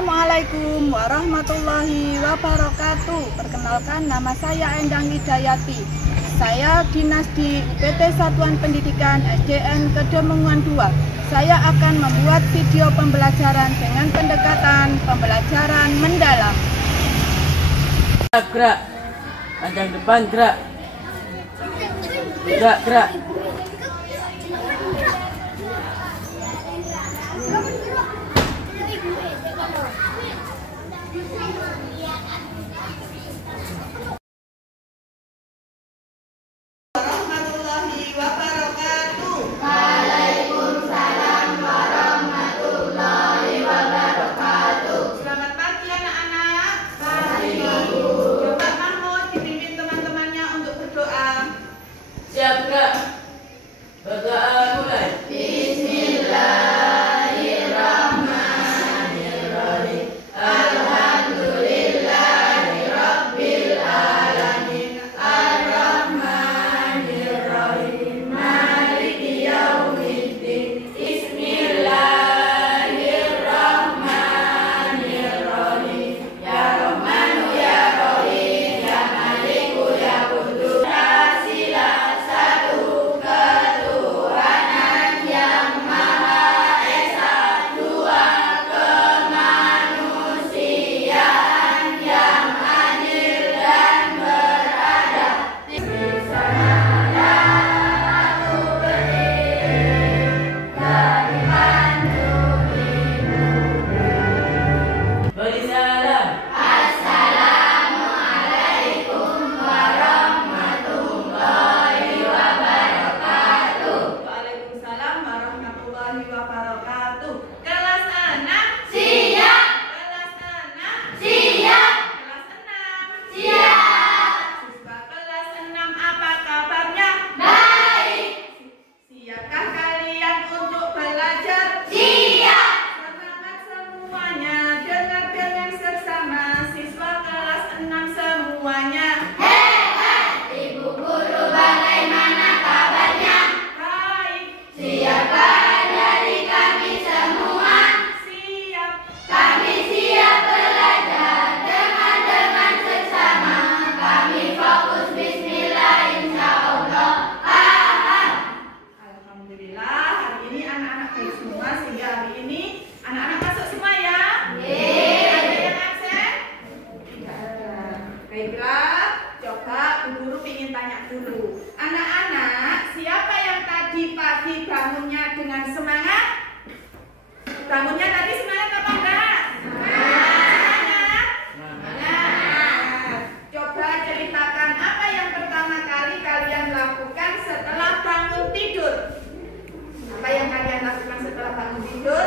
Assalamualaikum warahmatullahi wabarakatuh. Perkenalkan, nama saya Endang Hidayati. Saya dinas di UPT Satuan Pendidikan SDN Kedemungan 2. Saya akan membuat video pembelajaran dengan pendekatan pembelajaran mendalam. Gerak, panjang depan gerak, gerak. Warahmatullahi wabarakatuh. Waalaikumsalam warahmatullahi wabarakatuh. Selamat pagi anak-anak. Pagi, Bu. Bapak Mahmud dipimpin teman-temannya untuk berdoa. Siap gerak, berdoa mulai. Bismillahirrahmanirrahim. Alhamdulillahirabbil alamin. Ar-Rahmanirrahim. Maliki yaumiddin. Bismillahirrahmanirrahim. Ya Rahmanu ya Rahim, ya Maliku ya Qudus. Sila satu ketuhanan yang Maha Esa, dua kemanusiaan yang adil dan beradab. Di sana aku berdiri, kalimantu Beri salam. Assalamualaikum warahmatullahi wabarakatuh. Waalaikumsalam warahmatullahi wabarakatuh. Kelas 6. Siap, Kelas 6. siap, Kelas 6. siap. Siswa kelas 6, apa kabarnya? Baik, Siapkah kalian untuk belajar? siap. Semangat semuanya, dengar dengan seksama siswa kelas 6 semuanya. Ibu guru bagaimana kabarnya? Baik, Siapkah dari kami semua? siap. Kami siap belajar dengan seksama. Kami fokus bismillah insyaallah. Alhamdulillah, hari ini anak-anak baik semua sehingga hari ini anak-anak masuk semua ya. Ada yang absen? Tidak ada. Baiklah, coba Bu Guru ingin tanya dulu. Anak-anak, siapa yang tadi pagi bangunnya dengan semangat? Bangunnya tadi semangat apa enggak? Semangat. Semangat. Coba ceritakan apa yang pertama kali kalian lakukan setelah bangun tidur. Apa yang kalian lakukan setelah bangun tidur?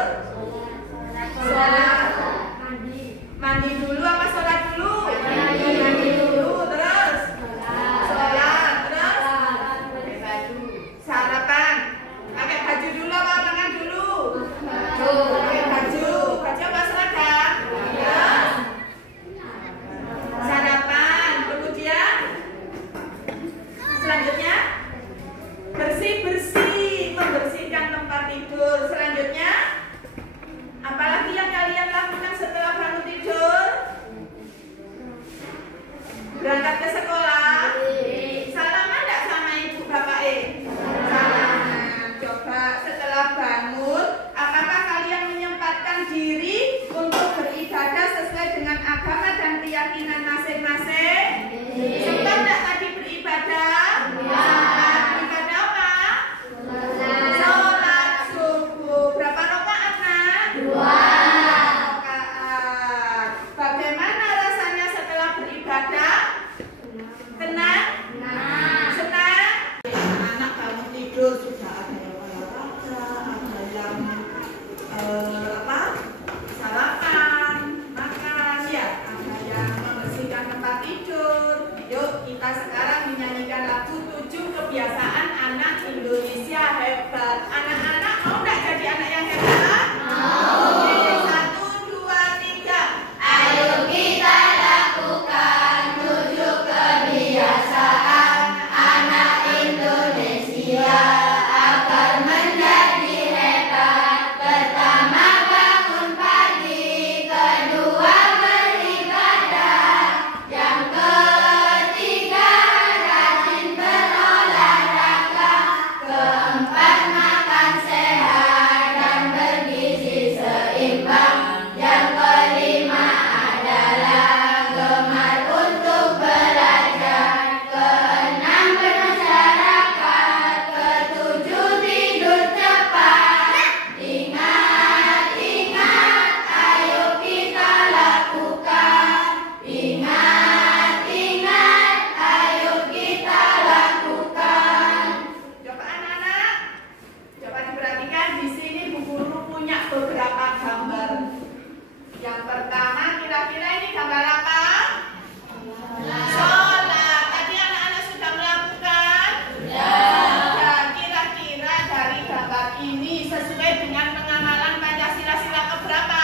sesuai dengan pengamalan Pancasila sila keberapa?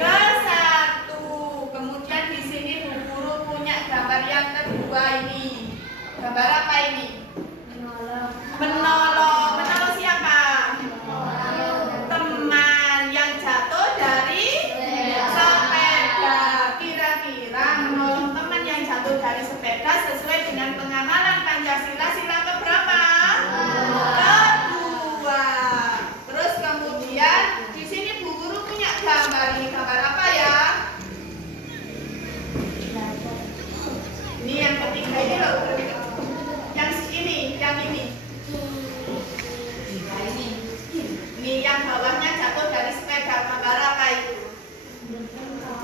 Ke-1. Kemudian di sini Bu Guru punya gambar yang kedua ini. Gambar apa ini? Menolong. Menolong siapa? Teman yang jatuh dari sepeda. Kira-kira menolong teman yang jatuh dari sepeda sesuai dengan pengamalan Pancasila sila keberapa? Kedua. Terus kemudian di sini Bu Guru punya gambar ini. Gambar apa ya? Ini yang ketiga ini loh. Yang ini. Ini yang bawahnya jatuh dari sepeda. Gambar apa itu?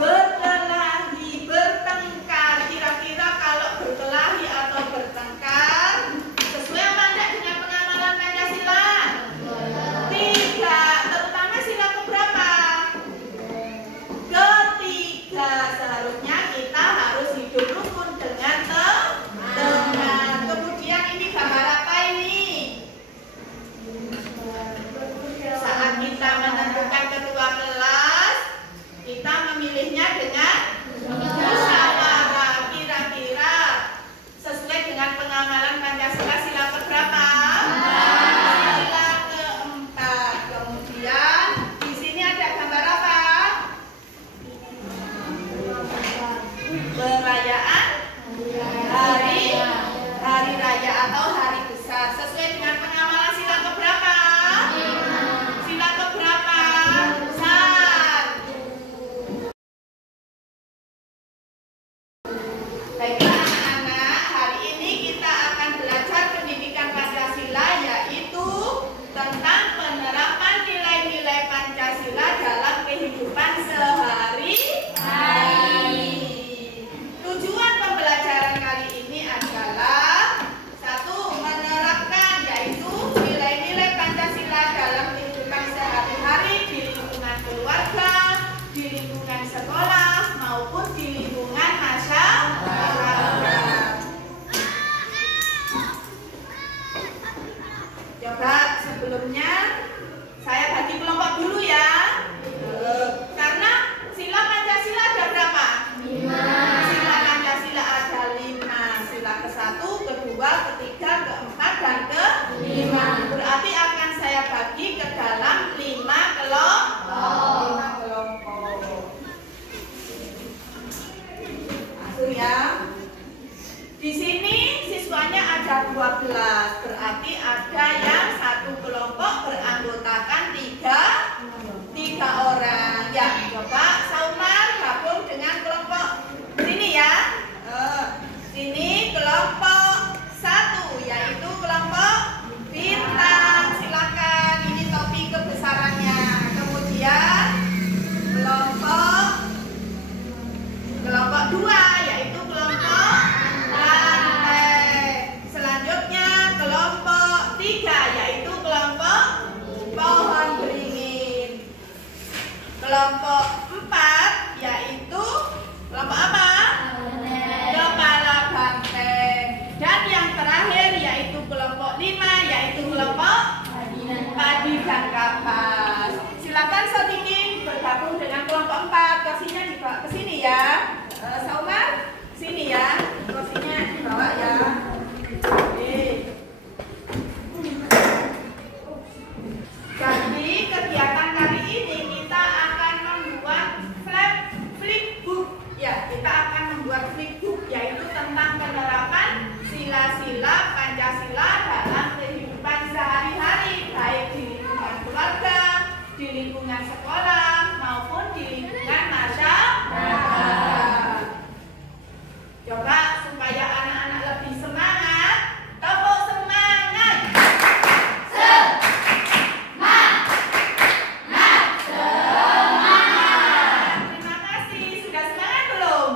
Berkelahi, bertengkar. Kira-kira kalau berkelahi atau bertengkar sesuai apa enggak dengan pengamalan Pancasila? Tidak. Terutama sila keberapa? Ketiga. Seharusnya kita harus hidup rukun dengan teman. Kemudian ini gambar apa ini? Saat kita menentukan ketua kelas, kita memilihnya dengan musyawarah. Kira-kira sesuai dengan pengamalan Pancasila sila keberapa? Sila keempat. Kemudian di sini ada gambar apa? Perayaan hari raya atau hari besar. Sesuai dengan pengamalan sila keberapa? Sila keberapa? 1. Baiklah anak-anak, hari ini kita akan belajar pendidikan Pancasila, yaitu tentang penerapan nilai-nilai Pancasila dalam kehidupan sehari-hari. Tujuan pembelajaran kali ini adalah 1. Menerapkan, yaitu nilai-nilai Pancasila dalam kehidupan sehari-hari di lingkungan keluarga, di lingkungan sekolah, maupun di lingkungan masyarakat. Coba sebelumnya saya bagi kelompok dulu ya. Karena sila Pancasila ada berapa? 5. Sila Pancasila ada 5. Sila ke-1, kedua, ketiga, keempat, dan ke-5. Berarti akan saya bagi ke dalam 5 kelompok. Langsung ya. Di sini siswanya ada 12. Berarti ada yang satu kelompok beranggotakan 3 orang. Ya, coba Saumar gabung dengan kelompok sini ya. Sini kelompok 1, yaitu kelompok bintang. Silakan, ini topi kebesarannya. Kemudian kelompok 2, yaitu kelompok lantai. Selanjutnya kelompok 3, yaitu kelompok pohon beringin. Kelompok 4, yaitu kelompok apa? Kepala banteng. Dan yang terakhir yaitu kelompok 5, yaitu kelompok padi dan kapas. Silakan Sodikin bergabung dengan kelompok 4. Kursinya dibawa ke sini ya. Saumar, sini ya. Kursinya dibawa ya. Oke. Jadi kegiatan kali ini kita akan membuat flipbook. Ya, kita akan membuat flipbook, yaitu tentang penerapan sila-sila Pancasila dalam kehidupan sehari-hari, baik di lingkungan keluarga, di lingkungan sekolah, maupun di lingkungan masyarakat. Coba supaya anak-anak lebih semangat, tepuk semangat. Terima kasih. Sudah semangat belum?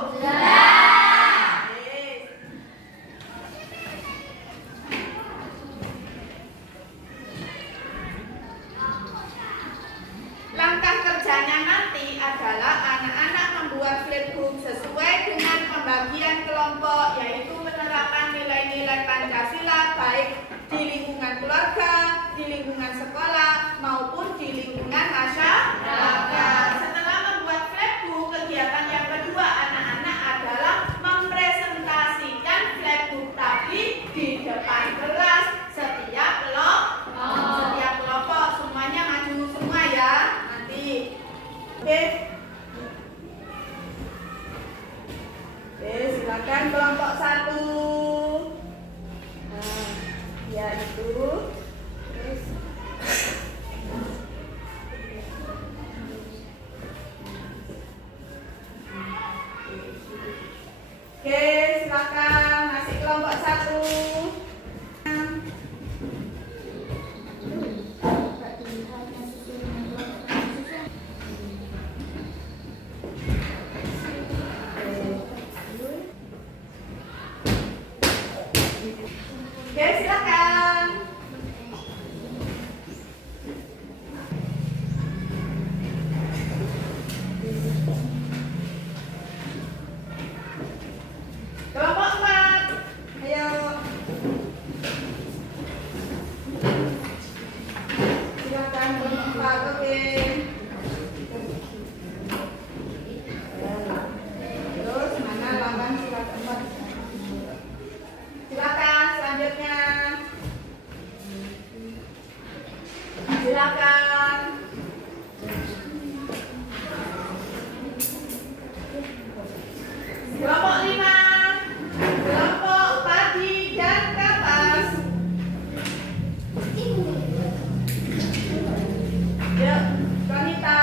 Langkah kerjanya nanti adalah anak-anak membuat flipbook sesuai dengan pembagian kelompok, yaitu penerapan nilai-nilai Pancasila baik di lingkungan keluarga, di lingkungan sekolah, silakan. Kelompok 5, kelompok padi dan kapas. Yuk, Konita.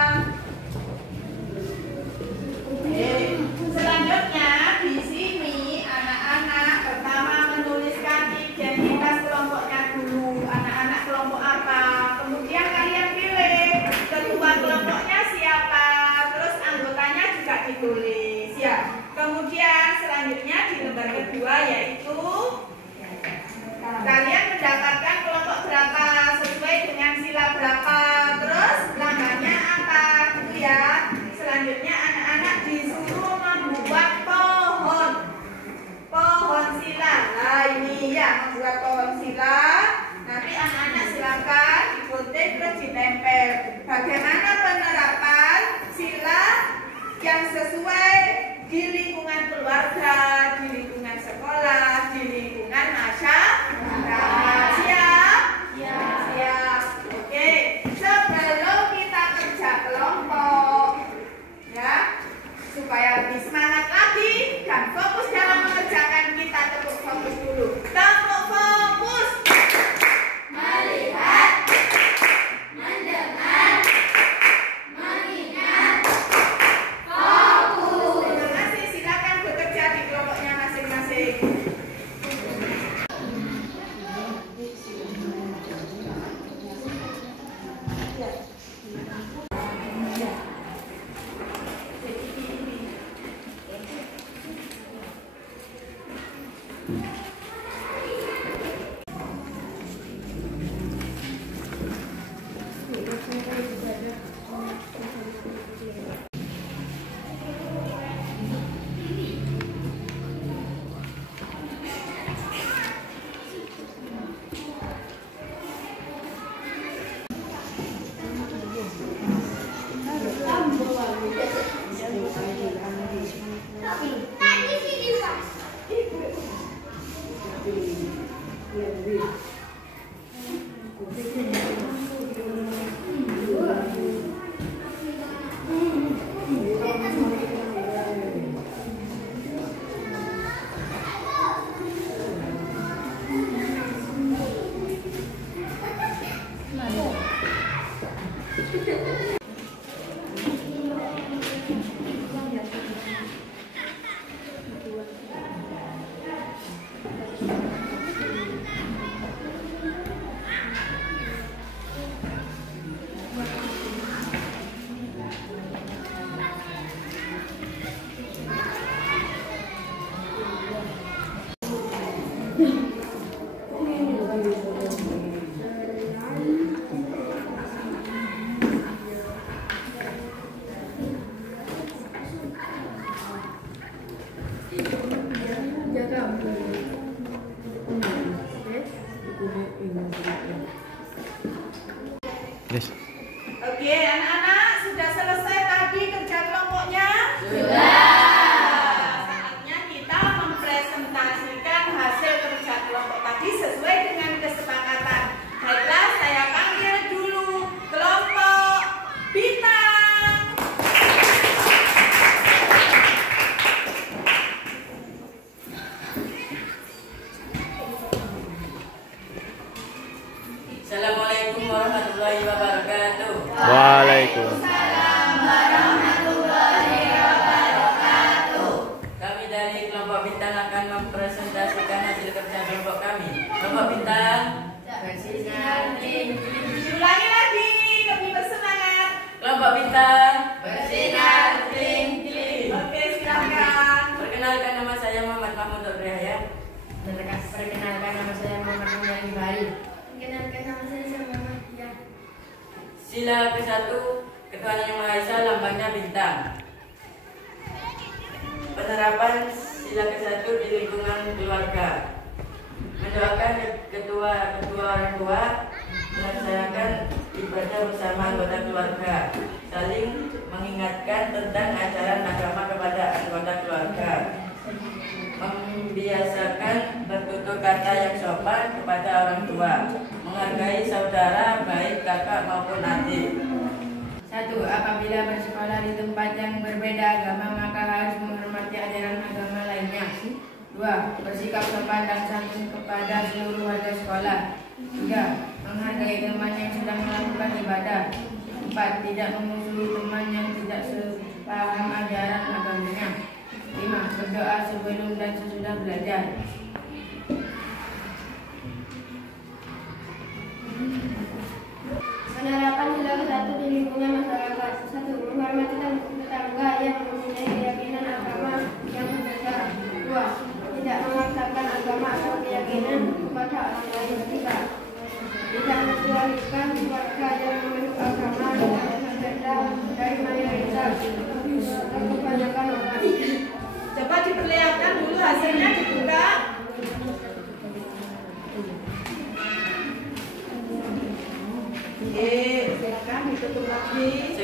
Selanjutnya di sini anak-anak pertama menuliskan identitas kelompoknya dulu. Anak-anak kelompok apa? Kemudian kalian pilih ketua kelompoknya siapa. Terus anggotanya juga ditulis ya. Kemudian selanjutnya di lembar kedua yaitu kalian mendapatkan kelompok berapa sesuai dengan sila berapa. Terus langkahnya apa gitu ya. Selanjutnya anak-anak disuruh membuat pohon sila. Nah ini ya, membuat pohon sila. Nanti anak-anak silakan digunting terus ditempel. Bagaimana penerapan sila yang sesuai di lingkungan keluarga, di lingkungan sekolah, di lingkungan masyarakat. Siap? Siap. Oke. Sebelum kita kerja kelompok, ya, supaya lebih semangat lagi dan fokus dalam mengerjakan, kita tepuk fokus dulu. Tepuk fokus. Melihat, mendengar, mengingat, fokus. Terima kasih. Silakan bekerja di kelompoknya masing-masing. Yes. Oke, anak-anak sudah selesai tadi kerja kelompoknya? Sudah. Saatnya kita mempresentasikan hasil kerja kelompok tadi sesuai dengan kesepakatan. Baiklah, saya panggil dulu kelompok bintang. Assalamualaikum warahmatullahi wabarakatuh. Waalaikumsalam. Warahmatullahi wabarakatuh. Kami dari kelompok bintang akan mempresentasikan hasil kerja kelompok kami. Kelompok bintang, Bersinar Ulangi lagi, lebih bersemangat. kelompok bintang. bersinar kling kling. Oke, silakan. Perkenalkan, nama saya Muhammad Mahmud Nurrihaya. Perkenalkan nama saya Muhammad Mulyani Bari. Perkenalkan nama saya Muhammad Dia. Sila ke-1, Ketuhanan Yang Maha Esa, lambangnya bintang. Penerapan sila ke-1 di lingkungan keluarga. Mendoakan kedua orang tua, melaksanakan ibadah bersama anggota keluarga, saling mengingatkan tentang ajaran agama kepada anggota keluarga, membiasakan bertutur kata yang sopan kepada orang tua, menghargai saudara baik kakak maupun adik. 1. Apabila bersekolah di tempat yang berbeda agama, maka harus menghormati ajaran agama lainnya. 2. Bersikap sopan dan santun kepada seluruh warga sekolah. 3. Menghargai teman yang sedang melakukan ibadah. 4. Tidak memusuhi teman yang tidak sepaham ajaran agamanya. 5. Berdoa sebelum dan sesudah belajar. Penerapan sila ke-1 di lingkungan masyarakat. 1. Menghormati tetangga yang mempunyai keyakinan agama yang berbeda. 2. Tidak memaksakan agama atau keyakinan kepada orang lain. 3. Tidak mencualikan warga yang memeluk agama yang berbeda dari mayoritas atau kebanyakan orang. Coba diperlihatkan dulu hasilnya dibuka. Silakan ditutup lagi.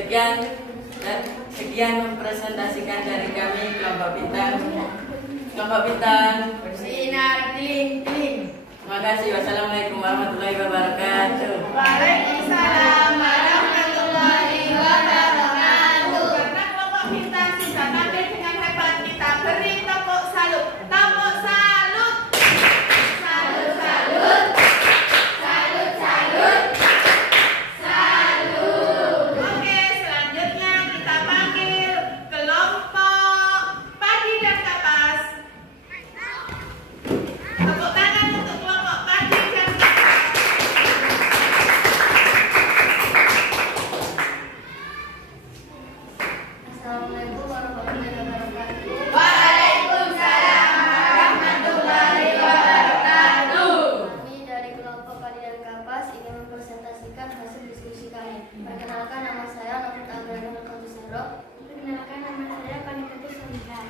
Sekian mempresentasikan dari kami kelompok bintang. Kelompok bintang. Bersinar tiling-tiling. Terima kasih. Wassalamualaikum warahmatullahi wabarakatuh. Waalaikumsalam warahmatullahi wabarakatuh. Karena kelompok bintang sudah tampil dengan hebat, kita beri tepuk salut. Tepuk salut. Salut, salut. Salut, salut. Salut. Oke, selanjutnya kita panggil kelompok padi dan kapas. Tepuk tangan untuk kelompok padi dan kapas. Assalamualaikum warahmatullahi wabarakatuh. Waalaikumsalam warahmatullahi wabarakatuh. Kami dari kelompok Padi dan Kapas ingin mempresentasikan hasil diskusi kami. Perkenalkan, nama saya Novit Agraria Nurkatusero. Perkenalkan, nama saya Paniketu Soliha.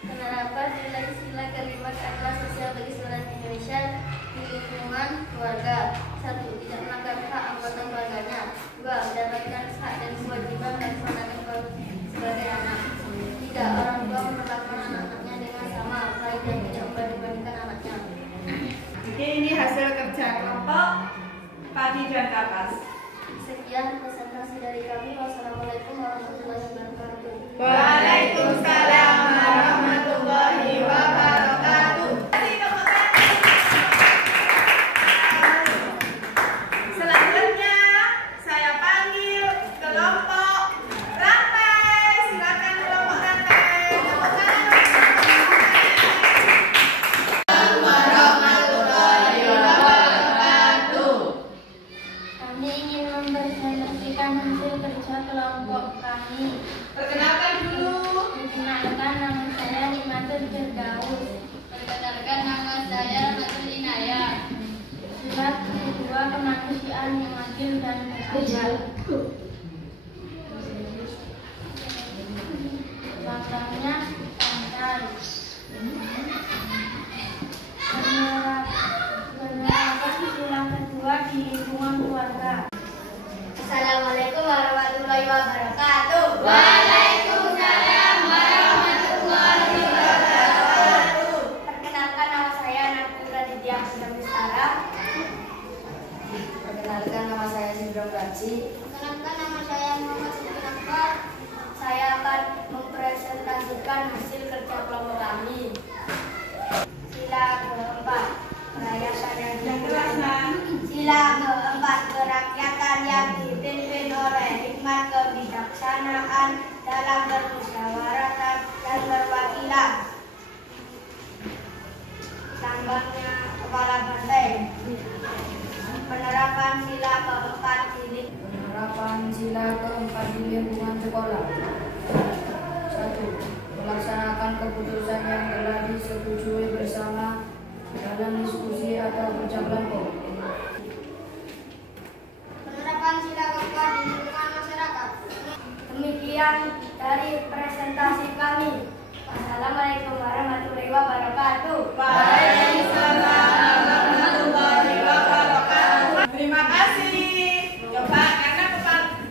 Penerapan nilai sila kelima adalah sosial bagi seluruh Indonesia di lingkungan keluarga. 1. Tidak melanggar hak anggota keluarganya. 2. Mendapatkan hak dan kewajiban melaksanakan sebagai anak. 3. Orang tua memperlakukan anak-anaknya dengan sama, baik dan tidak membanding-bandingkan anaknya. Oke, ini hasil kerja kelompok padi dan kapas. Sekian presentasi dari kami. Wassalamualaikum warahmatullahi wabarakatuh. Waalaikumsalam warahmatullahi wabarakatuh. Selanjutnya saya panggil kelompok rantai. Silakan kelompok rantai. Tepuk tangan. Warahmatullahi wabarakatuh. Kami ingin mempresentasikan hasil kerja kelompok kami. Perkenalkan dulu. Perkenalkan, nama saya Limatul Firdaus. Perkenalkan, nama saya Matul Inayah. Sila kedua, kemanusiaan yang adil dan beradab. Contohnya pantai. Penerapan sila kedua di lingkungan keluarga. Assalamualaikum warahmatullahi wabarakatuh. Waalaikumsalam warahmatullahi wabarakatuh. Perkenalkan, nama saya Natura Didia Mustara. Perkenalkan, nama saya Sindrom Gaji. Perkenalkan, nama saya Muhammad Siti Akbar. Saya akan mempresentasikan hasil kerja kelompok kami. Sila keempat, merayakan Yang kelas, Nak. Sila keempat, kerakyatan yang dipimpin oleh hikmat kebijaksanaan dalam bermusyawarah dan berwakilan. Lambangnya kepala banteng. Penerapan sila keempat di lingkungan sekolah. 1. Melaksanakan keputusan yang telah disetujui bersama dalam diskusi atau kerja kelompok. Penerapan sila keempat di lingkungan masyarakat. Demikian dari presentasi kami. Wassalamualaikum warahmatullahi wabarakatuh. Waalaikumsalam warahmatullahi wabarakatuh. Terima kasih. Coba karena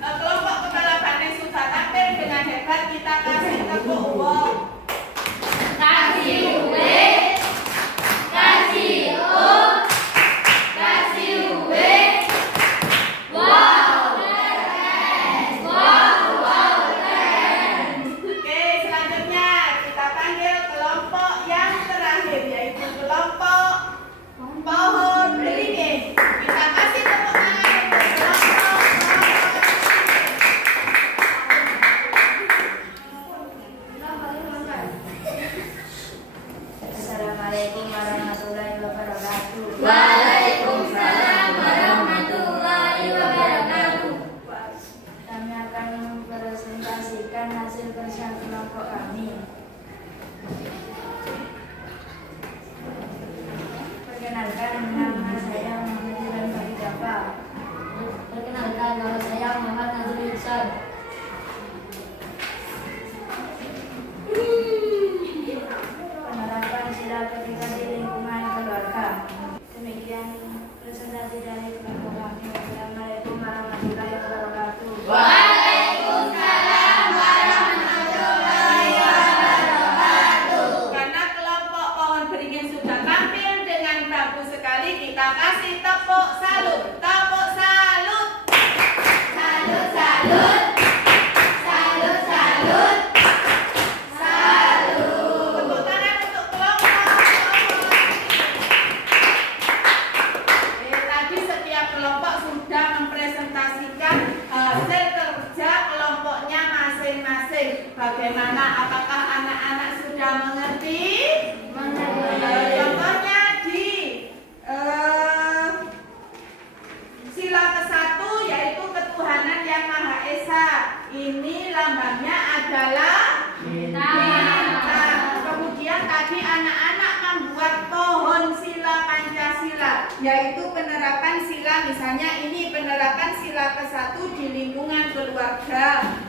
kelompok kepala banteng sudah tampil dengan hebat, kita kasih tepuk tangan. Kasih Penerapan sila ketiga di lingkungan keluarga. Demikian presentasi dari kelompok kami. Wassalamualaikum warahmatullahi wabarakatuh. Waalaikumsalam warahmatullahi wabarakatuh. Karena kelompok pohon beringin sudah tampil dengan bagus sekali, kita kasih tepuk salut. Tepuk salut. Salut, salut. Salut, salut. Salut. Tepuk tangan untuk kelompok. Tadi setiap kelompok sudah mempresentasikan hasil kerja kelompoknya masing-masing. Bagaimana? Apakah anak-anak sudah mengerti? Contohnya di sila ke-1 yaitu ketuhanan yang Maha Esa. Ini lambangnya adalah bintang. Kemudian tadi anak-anak membuat pohon sila Pancasila, yaitu penerapan sila. Misalnya ini penerapan sila ke-1 di lingkungan keluarga.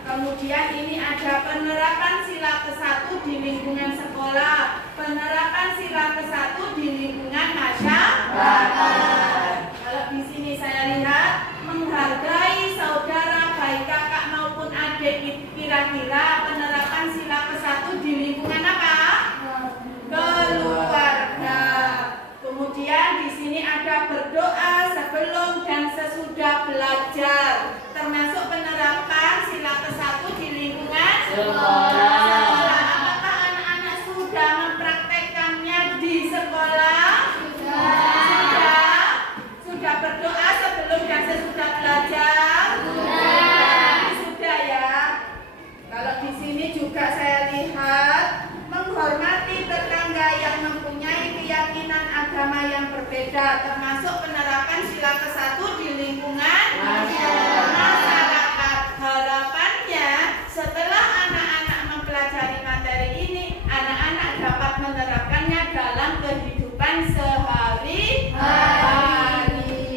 Kemudian ini ada penerapan sila ke-1 di lingkungan sekolah, penerapan sila ke-1 di lingkungan masyarakat. Kalau di sini saya lihat menghargai saudara baik kakak maupun adik, kira-kira penerapan sila ke-1 di lingkungan apa? Keluarga. Kemudian di sini ada berdoa sebelum dan sesudah belajar, termasuk penerapan sila ke-1 di lingkungan sekolah. Apakah anak-anak sudah mempraktekkannya di sekolah? Sudah berdoa sebelum dan sesudah belajar? Sudah ya. Kalau di sini juga saya lihat menghormati tetangga yang mempunyai keyakinan agama yang berbeda, termasuk penerapan sila ke-1 di lingkungan masyarakat. Harapannya setelah anak-anak mempelajari materi ini, anak-anak dapat menerapkannya dalam kehidupan sehari-hari.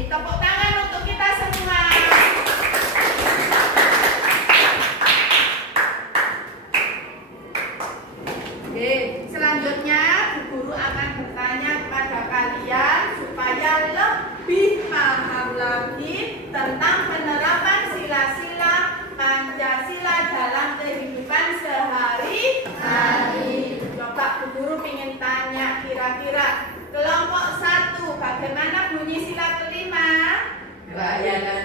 Tepuk tangan untuk kita semua. Oke, selanjutnya Bu Guru akan bertanya kepada kalian supaya lebih paham lagi tentang penerapan sila-sila Pancasila dalam kehidupan sehari-hari. Coba Bu Guru ingin tanya, kira-kira kelompok 1 bagaimana bunyi sila kelima? Kerakyatan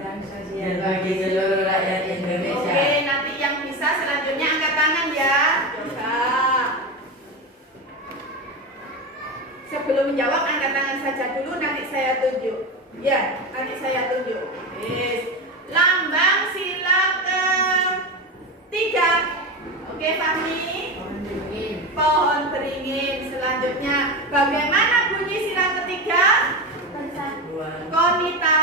dan sosial bagi seluruh rakyat Indonesia. Oke, nanti yang bisa selanjutnya angkat tangan ya. Coba. Sebelum menjawab angkat tangan saja dulu, nanti saya tunjuk. Ya, nanti saya tunjuk. Yes. Lambang sila ke-3. Oke, Fahmi. Pohon beringin. Selanjutnya, bagaimana bunyi sila ke-3? Konita.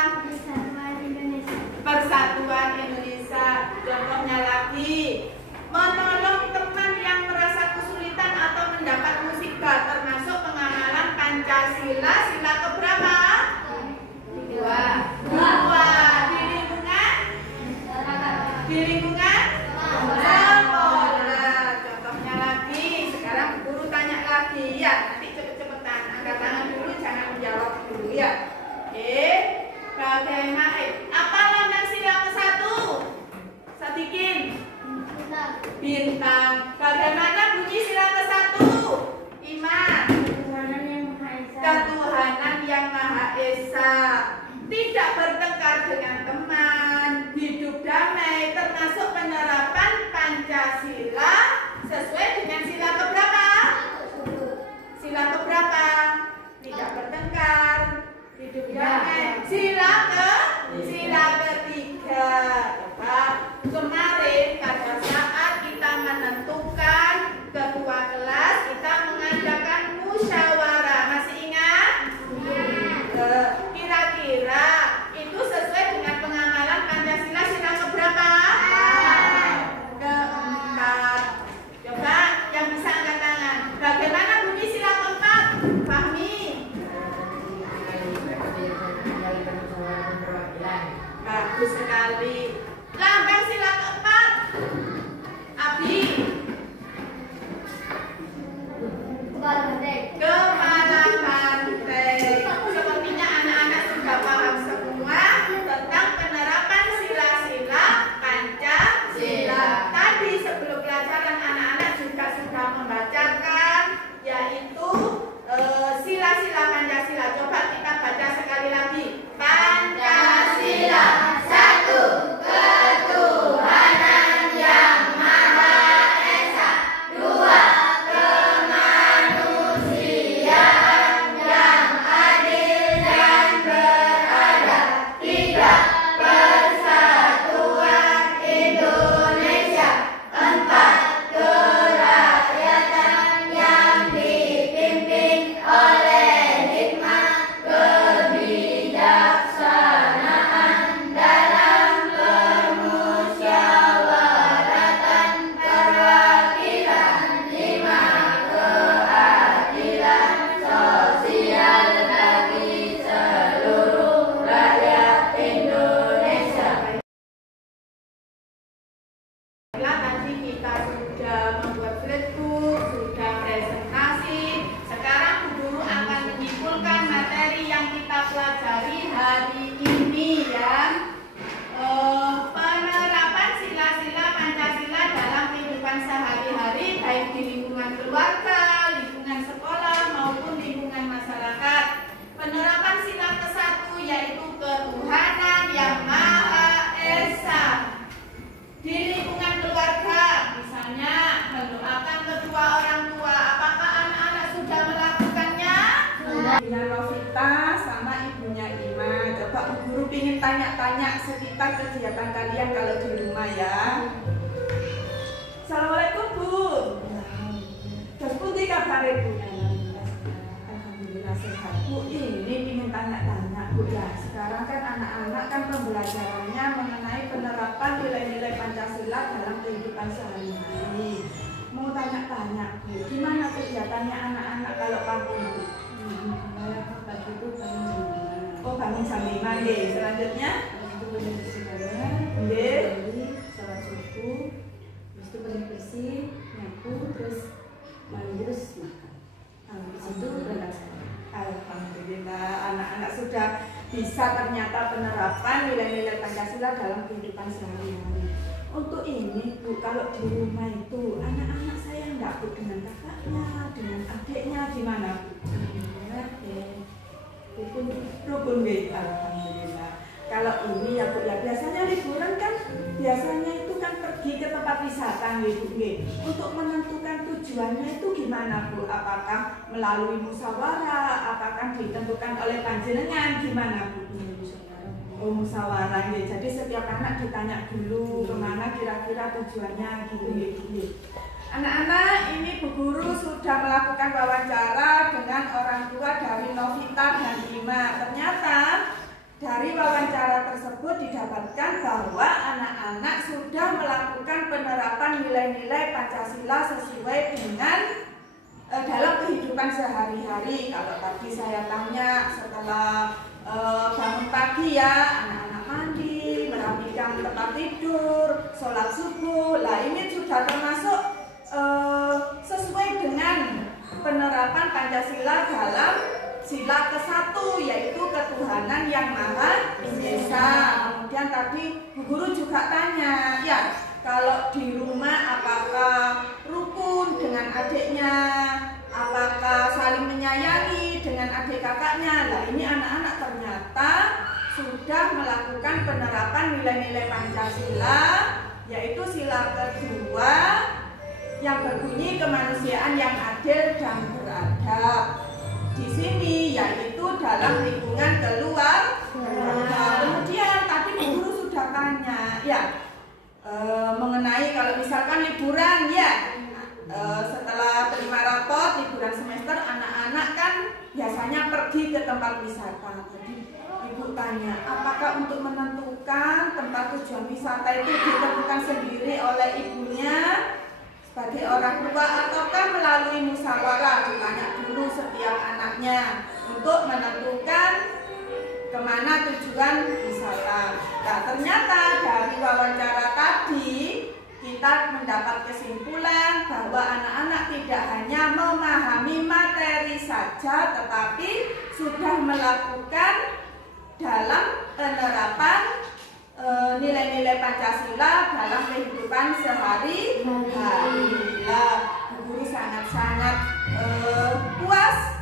Persatuan Indonesia. Contohnya lagi, menolong teman yang merasa kesulitan atau mendapat musibah, termasuk pengamalan Pancasila sila keberapa? 2. Di lingkungan sekolah. Contohnya lagi, sekarang guru tanya lagi ya. Nanti cepet-cepetan, angkat tangan dulu, jangan menjawab dulu ya. Oke. Bagaimana? Apa lambang sila ke-1? Sadikin. Bintang. Bagaimana bunyi sila ke-1? Iman. Ketuhanan yang Maha Esa. Tidak bertengkar dengan teman, hidup damai, termasuk penerapan Pancasila sesuai dengan sila keberapa? Sila keberapa? Tidak bertengkar, hidup damai. Sila ke-3. Coba kemarin pada saat kita menentukan ketua kelas, kita mengadakan musyawarah. Masih ingat? Kira-kira itu sesuai dengan pengamalan Pancasila sila keberapa? Ke-4. Coba yang bisa angkat tangan. Bagaimana bunyi sila ke-4? hari. Lambang sila keempat. Abi. Kepala banteng. Sepertinya anak-anak sudah paham semua tentang penerapan sila-sila Pancasila. Tadi sebelum pelajaran anak-anak juga sudah membacakan yaitu sila-sila Pancasila. Coba kita baca sekali lagi. Pancasila. 1. Ketuhanan yang Maha Esa. 2. Kemanusiaan yang adil dan beradab. 3. Persatuan Indonesia. 4. Kerakyatan yang dipimpin oleh hikmah, kebijaksanaan dalam permusyawaratan perwakilan. 5. Keadilan sosial bagi seluruh rakyat Indonesia. Tadi kita sudah membuat flashbook, sudah presentasi. Sekarang Bu Guru akan menyimpulkan materi yang kita pelajari hari ini ya. Penerapan sila-sila Pancasila dalam kehidupan sehari-hari baik di lingkungan keluarga, lingkungan sekolah maupun lingkungan masyarakat. Penerapan sila ke-1 yaitu ketuhanan yang Maha Esa. Di lingkungan keluarga, misalnya mendoakan kedua orang tua, apakah anak-anak sudah melakukannya? Ibunya Novita sama ibunya Ima. Coba Bu Guru ingin tanya-tanya sekitar kegiatan kalian kalau di rumah ya. Assalamualaikum Bu. Terus putih kabar Bu? Alhamdulillah sehat Bu. Ini ingin tanya-tanya Bu ya. Sekarang kan anak-anak kan pembelajarannya mengenai penerapan nilai-nilai Pancasila dalam kehidupan sehari-hari. Mau tanya-tanya Bu, gimana kegiatannya anak-anak kalau pagi Bu? Pagi itu bangun jam 5. Oh, bangun jam 5 nggih. Selanjutnya Habis itu bersih segala. nggih. Sholat subuh. Habis itu bersih, nyapu, terus mandi, terus makan. Habis itu berangkat sekolah. Alhamdulillah anak-anak sudah bisa ternyata penerapan nilai-nilai Pancasila dalam kehidupan sehari-hari. Untuk ini Bu, kalau di rumah itu anak-anak saya enggak Bu dengan kakaknya, dengan adiknya gimana Bu? Alhamdulillah ya. Rukun nggih. Alhamdulillah. Kalau ini ya Bu ya biasanya liburan kan biasanya itu kan pergi ke tempat wisata nggih Bu nggih. Untuk menentukan tujuannya itu gimana Bu? Apakah melalui musyawarah? Apakah ditentukan oleh panjenengan? Gimana Bu? Oh, musyawarah nggih. Jadi setiap anak ditanya dulu kemana kira-kira tujuannya gitu nggih Bu nggih. Anak-anak, ini Bu Guru sudah melakukan wawancara dengan orang tua dari Novita dan Ima. Ternyata dari wawancara tersebut didapatkan bahwa anak-anak sudah melakukan penerapan nilai-nilai Pancasila sesuai dengan dalam kehidupan sehari-hari. Kalau tadi saya tanya setelah bangun pagi ya, anak-anak mandi, merapikan tempat tidur, sholat subuh. Lah ini sudah termasuk sesuai dengan penerapan Pancasila dalam sila ke-1 yaitu ketuhanan yang Maha Esa. Kemudian tadi Bu Guru juga tanya, ya kalau di rumah apakah rukun dengan adiknya, apakah saling menyayangi dengan adik kakaknya. Nah ini anak-anak ternyata sudah melakukan penerapan nilai-nilai Pancasila yaitu sila kedua yang berbunyi kemanusiaan yang adil dan beradab. Di sini yaitu dalam lingkungan keluarga. Kemudian tadi Bu Guru sudah tanya ya mengenai kalau misalkan liburan ya setelah terima raport liburan semester anak-anak kan biasanya pergi ke tempat wisata. Jadi Ibu tanya apakah untuk menentukan tempat tujuan wisata itu ditentukan sendiri oleh ibunya sebagai orang tua ataukah melalui musyawarah? Ditanya dulu setiap anaknya untuk menentukan kemana tujuan wisata. Nah, ternyata dari wawancara tadi kita mendapat kesimpulan bahwa anak-anak tidak hanya memahami materi saja, tetapi sudah melakukan dalam penerapan nilai-nilai Pancasila dalam kehidupan sehari-hari. Bu Guru sangat-sangat puas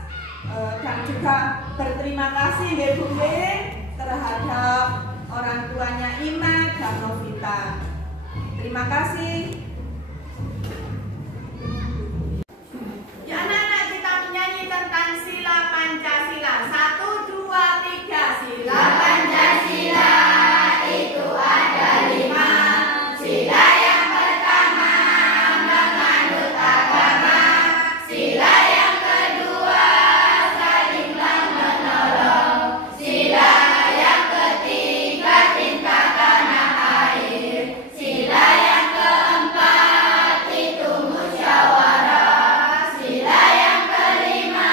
dan juga berterima kasih ya Bu terhadap orang tuanya Ima dan Novita. Terima kasih. Ya anak-anak, kita menyanyi tentang sila Pancasila. 1, 2, 3. Sila Pancasila itu ada 5. Sila yang pertama menganut agama. Sila yang kedua salinglah menolong. Sila yang ketiga cinta tanah air. Sila yang keempat itu musyawarah. Sila yang kelima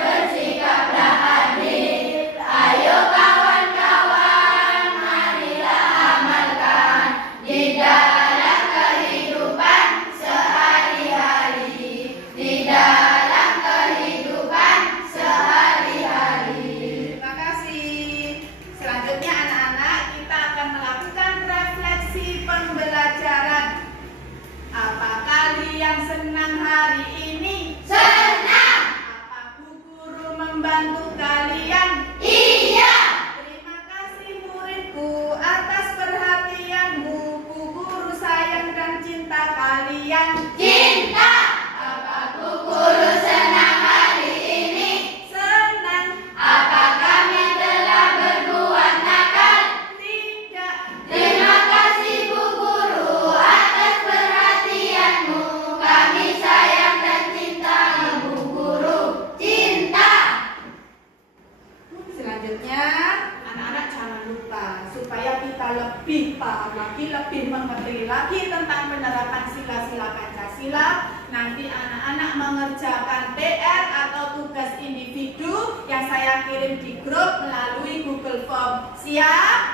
bersikaplah adil. Ayo kawan-kawan, marilah amalkan di dalam kehidupan sehari-hari. Di dalam kehidupan sehari-hari. Terima kasih. Selanjutnya anak-anak, kita akan melakukan refleksi pembelajaran. Apa kalian senang hari ini? Senang. Apa Bu Guru membantu kalian? Iya. Terima kasih muridku atas perhatianmu. Bu Guru sayang dan cinta kalian. Cinta. Apa Bu Guru senang hari ini? Senang. Apa kami telah berbuat nakal? Tidak. Terima kasih Bu Guru atas perhatianmu. Kami sayang dan cinta Bu Guru. Cinta. Selanjutnya, anak-anak jangan lupa supaya kita lebih paham lagi, lebih mengerti lagi tentang penerapan sila-sila Pancasila. Nanti anak-anak mengerjakan PR atau tugas individu yang saya kirim di grup melalui Google Form. Siap?